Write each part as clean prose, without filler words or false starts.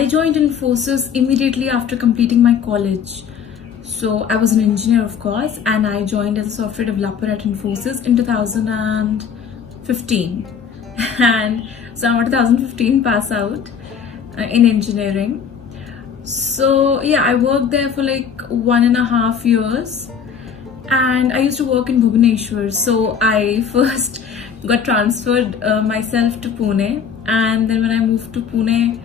I joined Infosys immediately after completing my college. So I was an engineer, of course, and I joined as a software developer at Infosys in 2015. And so I'm a 2015 pass out in engineering. So yeah, I worked there for like 1.5 years, and I used to work in Bhubaneswar. So I first got transferred myself to Pune, and then when I moved to Pune,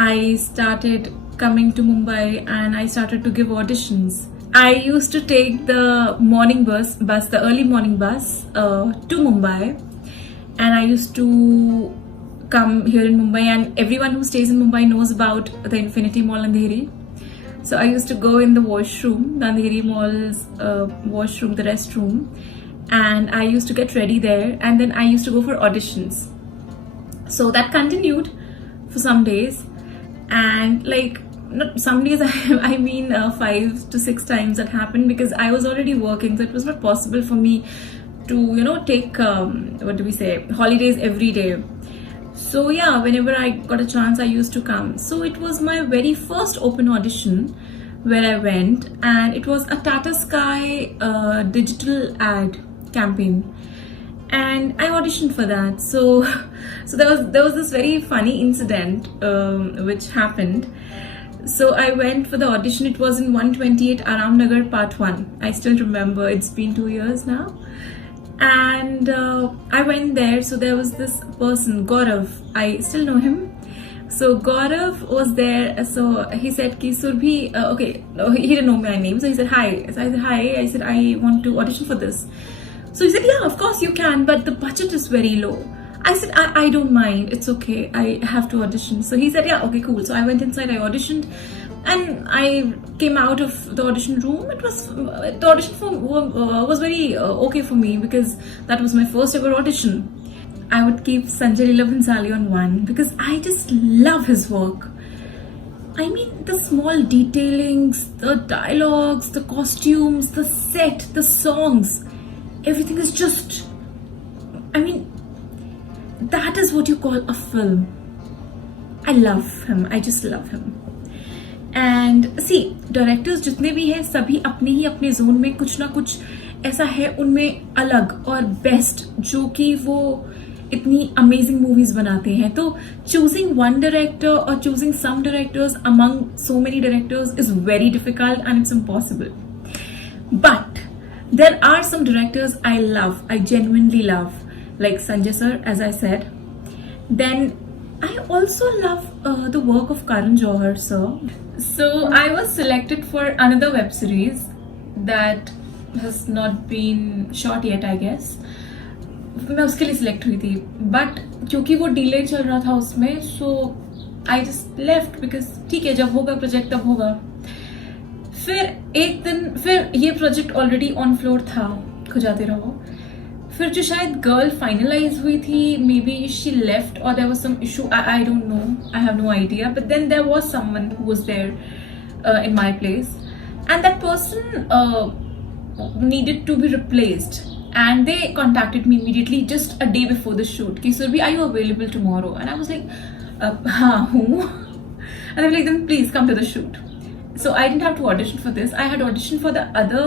I started coming to Mumbai and I started to give auditions. I used to take the morning bus, the early morning bus to Mumbai, and I used to come here in Mumbai, and everyone who stays in Mumbai knows about the Infinity Mall Andheri. So I used to go in the washroom, the Andheri Mall's washroom, the restroom, and I used to get ready there, and then I used to go for auditions. So that continued for some days, and like not some days, I mean 5 to 6 times that happened, because I was already working, so it was not possible for me to take holidays every day. So yeah, whenever I got a chance, I used to come. So it was my very first open audition where I went, and it was a Tata Sky digital ad campaign, and I auditioned for that. So there was this very funny incident which happened. So I went for the audition. It was in 128 Aram Nagar Part 1. I still remember. It's been 2 years now. And I went there. So there was this person, Gaurav. I still know him. So Gaurav was there. So he said, Ki Surbhi, okay, no, he didn't know my name. So he said, hi. So I said, hi. I said, I want to audition for this. So he said, yeah, of course you can, but the budget is very low. I said, I don't mind. It's okay. I have to audition. So he said, yeah, okay, cool. So I went inside, I auditioned, and I came out of the audition room. The audition was very okay for me, because that was my first ever audition. I would keep Sanjay Leela Bhansali on one, because I just love his work. I mean, the small detailings, the dialogues, the costumes, the set, the songs, everything is just, I mean, that is what you call a film. I love him. I just love him. And see, directors जितने भी हैं, सभी अपने ही अपने zone में कुछ ना कुछ ऐसा है उनमें अलग और बेस्ट, जो कि वो इतनी अमेजिंग मूवीज बनाते हैं. तो choosing one director or choosing some directors among so many directors is very difficult, and it's impossible. But there are some directors I love, I genuinely love, like Sanjay sir, as I said. Then I also love the work of Karan Johar sir. So I was selected for another web series that has not been shot yet, I guess. मैं उसके लिए select हुई थी, but क्योंकि वो delay चल रहा था उसमें, सो आई जस्ट लेफ्ट, बिकॉज ठीक है, जब होगा प्रोजेक्ट तब होगा. फिर एक दिन फिर ये प्रोजेक्ट ऑलरेडी ऑन फ्लोर था, खुजाते रहो. फिर जो शायद गर्ल फाइनलाइज हुई थी, मे बी शी लेफ्ट और there was some issue, I don't know, I have no idea, but then there was someone who was there in my place, and that person needed to be replaced, and they contacted me immediately just a day before the shoot. Ki Surbhi, are you available tomorrow? And I was like, who? And they were like, then please come to the shoot. So I didn't have to audition for this. I had auditioned for the other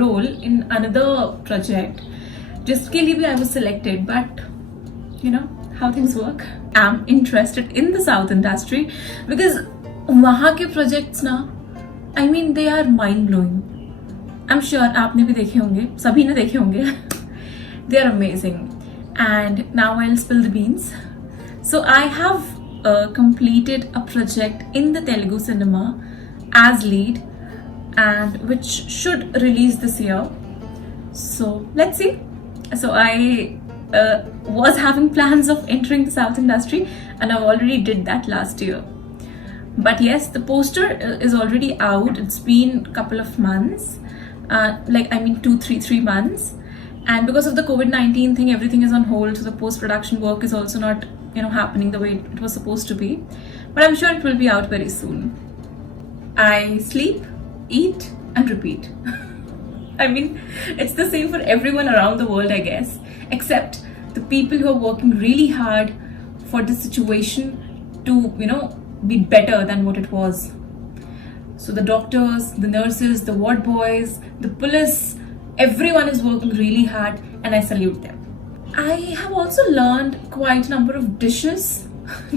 role in another project. Just ke liye bhi I was selected, but you know how things work. I'm interested in the South industry because wahan ke projects na, I mean, they are mind blowing. I'm sure आपने भी देखे होंगे, सभी ने देखे होंगे. They are amazing. And now I'll spill the beans. So I have completed a project in the Telugu cinema as lead, and which should release this year. So let's see. So I was having plans of entering the South industry, and I already did that last year. But yes, the poster is already out. It's been a couple of months. 3 months, and because of the COVID-19 thing, everything is on hold, so the post-production work is also not happening the way it was supposed to be, but I'm sure it will be out very soon. I sleep, eat and repeat. I mean, it's the same for everyone around the world, I guess, except the people who are working really hard for this situation to be better than what it was. So the doctors, the nurses, the ward boys, the police, everyone is working really hard, and I salute them. I have also learned quite a number of dishes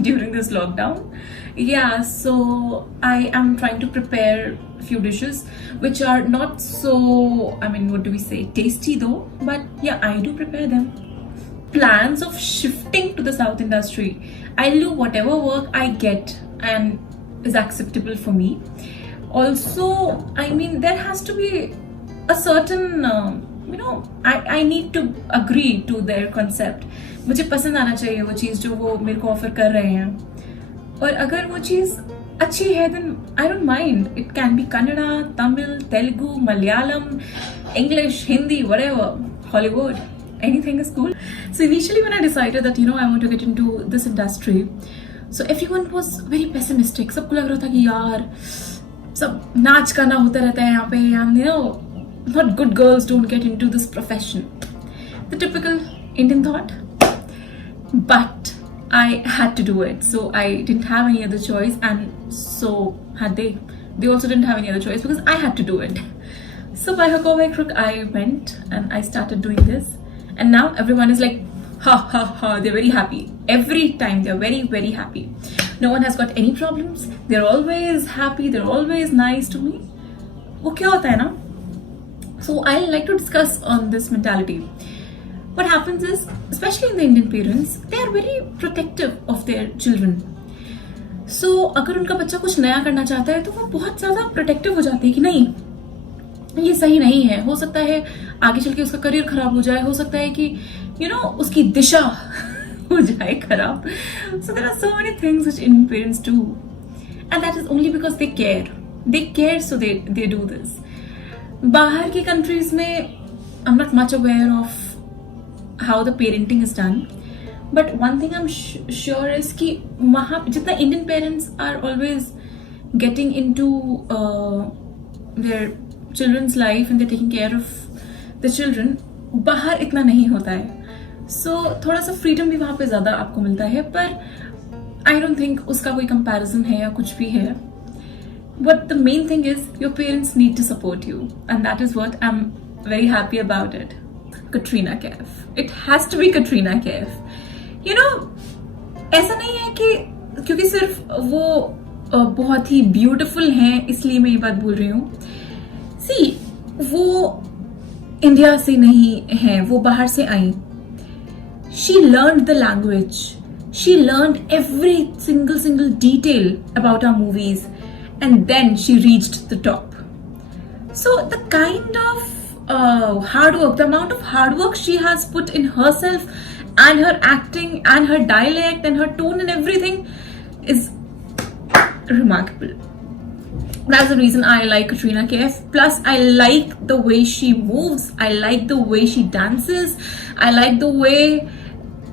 during this lockdown. Yeah, so I am trying to prepare a few dishes which are not so, I mean, what do we say, tasty though, but yeah, I do prepare them. Plans of shifting to the South industry. I'll do whatever work I get and is acceptable for me. Also, I mean, there has to be a certain, I need to agree to their concept. मुझे पसंद आना चाहिए वो चीज़ जो वो मेरे को offer कर रहे हैं, और अगर वो चीज़ अच्छी है then I don't mind. It can be Kannada, Tamil, Telugu, Malayalam, English, Hindi, whatever, Hollywood, anything is cool. So initially when I decided that I want to get into this industry, so everyone was very pessimistic. सबको लग रहा था कि यार सब नाच गाना होता रहता है यहाँ पे, and not good girls don't get into this profession. The typical Indian thought. But I had to do it, so I didn't have any other choice, and so had they. They also didn't have any other choice because I had to do it. So by hook or by crook, I went and I started doing this, and now everyone is like, ha ha ha, they're very happy. Every time they're very, very happy. No one has got any problems. They're always happy, they're always nice to me. वो क्या होता है ना? So I like to discuss on this mentality. What happens is, especially in the Indian parents, they are very protective of their children. So अगर उनका बच्चा कुछ नया करना चाहता है तो वो बहुत ज़्यादा प्रोटेक्टिव हो जाते हैं कि नहीं, ये सही नहीं है, हो सकता है आगे चल के उसका करियर खराब हो जाए, हो सकता है कि उसकी दिशा हो जाए खराब. So there are so many things which Indian parents do, and that is only because they care. They care, so they do this. बाहर की countries में I'm not much aware of how the parenting is done, but one thing I'm sure is कि वहाँ जितना Indian parents are always getting into their children's life and they're taking care of the children, बाहर इतना नहीं होता है. So थोड़ा सा freedom भी वहाँ पे ज़्यादा आपको मिलता है, पर I don't think उसका कोई comparison है या कुछ भी है. But the main thing is your parents need to support you, and that is what I'm very happy about it. Katrina Kaif. It has to be Katrina Kaif. ऐसा नहीं है कि क्योंकि सिर्फ वो बहुत ही ब्यूटीफुल हैं इसलिए मैं ये बात बोल रही हूँ. See, वो इंडिया से नहीं हैं, वो बाहर से आई. She learned the language. She learned every single detail about our movies, and then she reached the top. So the kind of hard work, the amount of hard work she has put in herself and her acting and her dialect and her tone and everything is remarkable. That's the reason I like Katrina Kaif. Plus, I like the way she moves. I like the way she dances. I like the way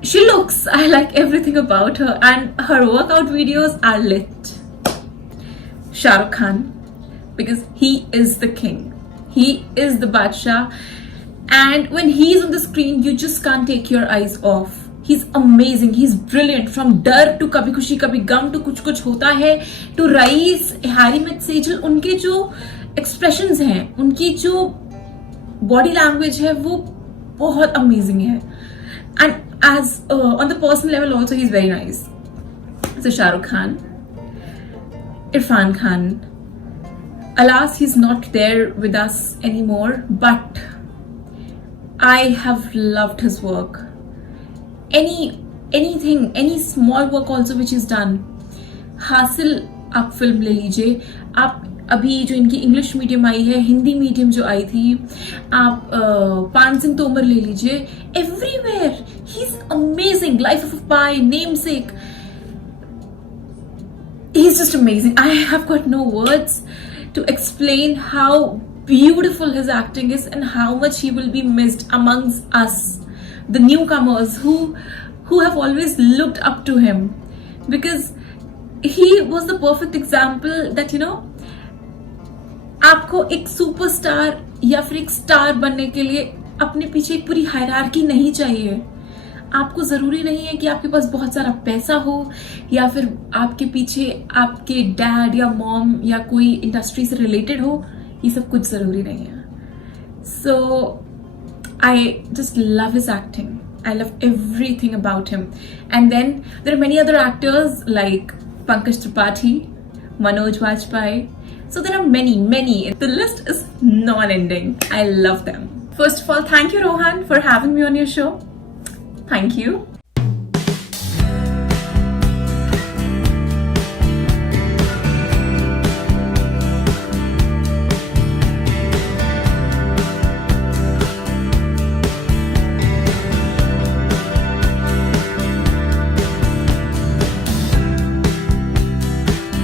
she looks. I like everything about her, and her workout videos are lit. Shah Rukh Khan, because he is the king. He is the Badshah, and when he's on the screen, you just can't take your eyes off. He's amazing. He's brilliant. From Dar to Kabhi Khushi Kabhi Gum to Kuch Kuch Hota Hai to Rais, Harry Met Sejal, उनके जो expressions हैं, उनकी जो body language है, वो बहुत amazing है. And as on the personal level also, he's very nice. So Shah Rukh Khan, Irfan Khan. Alas, he's not there with us anymore, but I have loved his work. Anything, any small work also which he's done. हासिल आप film ले लीजिए, आप अभी जो इनकी English medium I है, Hindi medium जो आई थी, आप पान सिंह तोमर ले लीजिए. Everywhere he's amazing. Life of Pi, Namesake. He's just amazing. I have got no words to explain how beautiful his acting is and how much he will be missed amongst us, the newcomers who have always looked up to him, because he was the perfect example that आपको एक superstar या फिर एक star बनने के लिए अपने पीछे एक पूरी हायरार्की नहीं चाहिए. आपको ज़रूरी नहीं है कि आपके पास बहुत सारा पैसा हो या फिर आपके पीछे आपके डैड या मॉम या कोई इंडस्ट्री से रिलेटेड हो, ये सब कुछ ज़रूरी नहीं है. So I just love his acting. I love everything about him. And then there are many other actors like Pankaj Tripathi, Manoj Vajpayee. So there are many. The list is non-ending. I love them. First of all, thank you, Rohan, for having me on your show. Thank you.